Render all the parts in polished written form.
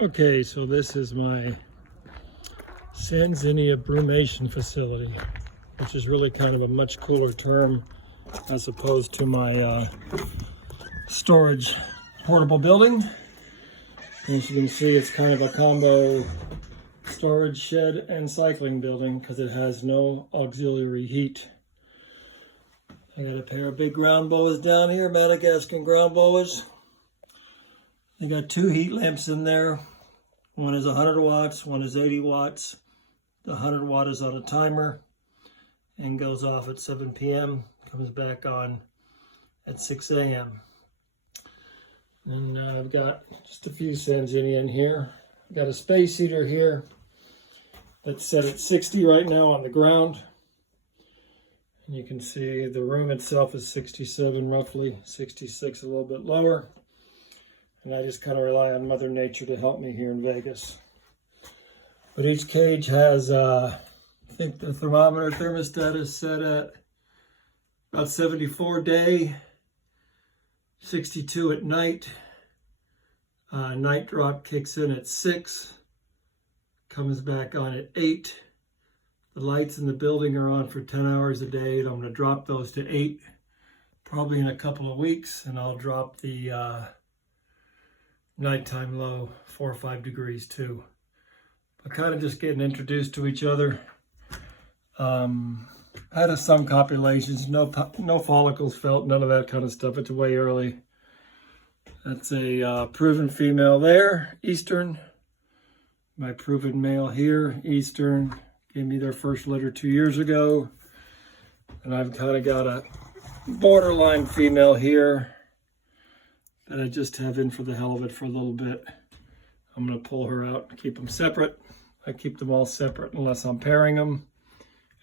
Okay, so this is my Sanzinia brumation facility, which is really kind of a much cooler term as opposed to my storage portable building. And as you can see, it's kind of a combo storage shed and cycling building because it has no auxiliary heat. I got a pair of big ground boas down here, Madagascar ground boas. They got 2 heat lamps in there. One is 100 watts, one is 80 watts. The 100 watt is on a timer and goes off at 7 p.m., comes back on at 6 a.m. And I've got just a few Sanzinia in here. I've got a space heater here that's set at 60 right now on the ground. And you can see the room itself is 67 roughly, 66 a little bit lower. And I just kind of rely on Mother Nature to help me here in Vegas. But each cage has, I think the thermostat is set at about 74 day, 62 at night. Night drop kicks in at 6, comes back on at 8. The lights in the building are on for 10 hours a day, and I'm going to drop those to 8 probably in a couple of weeks, and I'll drop the nighttime low 4 or 5 degrees too. But kind of just getting introduced to each other. I had some copulations, no follicles felt, none of that kind of stuff. It's way early. That's a proven female there, Eastern. My proven male here, Eastern. Gave me their first litter 2 years ago. And I've kind of got a borderline female here that I just have in for the hell of it for a little bit. I'm going to pull her out and keep them separate. I keep them all separate unless I'm pairing them.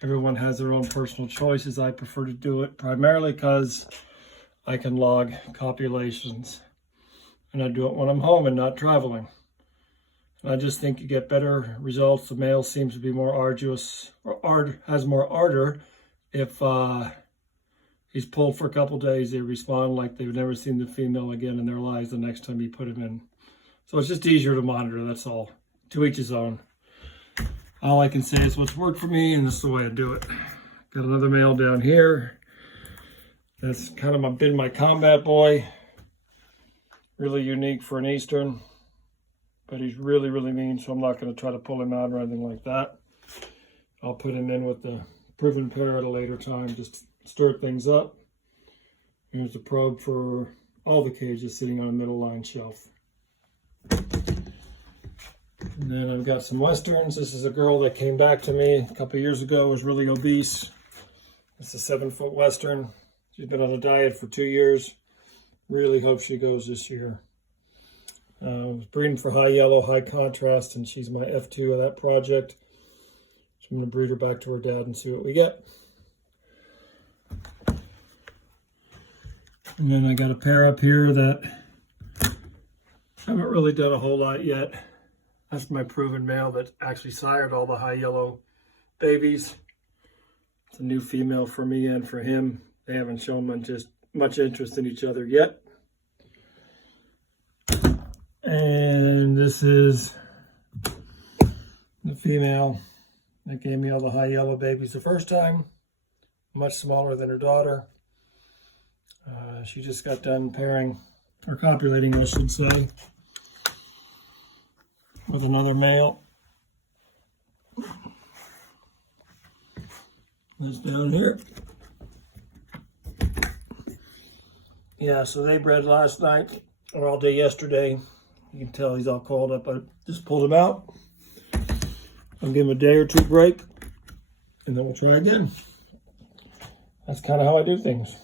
Everyone has their own personal choices. I prefer to do it primarily because I can log copulations. And I do it when I'm home and not traveling. And I just think you get better results. The male seems to be more arduous, or has more ardor. If he's pulled for a couple days, they respond like they've never seen the female again in their lives the next time you put him in. So it's just easier to monitor, that's all. To each his own. All I can say is what's worked for me, and this is the way I do it. Got another male down here. That's kind of been my combat boy. Really unique for an Eastern. But he's really, really mean, so I'm not going to try to pull him out or anything like that. I'll put him in with the proven pair at a later time, just stir things up. Here's the probe for all the cages sitting on a middle line shelf. And then I've got some Westerns. This is a girl that came back to me a couple years ago, was really obese. It's a 7-foot Western. She's been on a diet for 2 years. Really hope she goes this year. I was breeding for high yellow, high contrast, and she's my F2 of that project. So I'm going to breed her back to her dad and see what we get. And then I got a pair up here that I haven't really done a whole lot yet. That's my proven male that actually sired all the high yellow babies. It's a new female for me and for him. They haven't shown much interest in each other yet. And this is the female that gave me all the high yellow babies the first time. Much smaller than her daughter. She just got done pairing, or copulating I should say, with another male. That's down here. Yeah, so they bred last night, or all day yesterday. You can tell he's all coiled up. I just pulled him out. I'll give him a day or 2 break, and then we'll try again. That's kind of how I do things.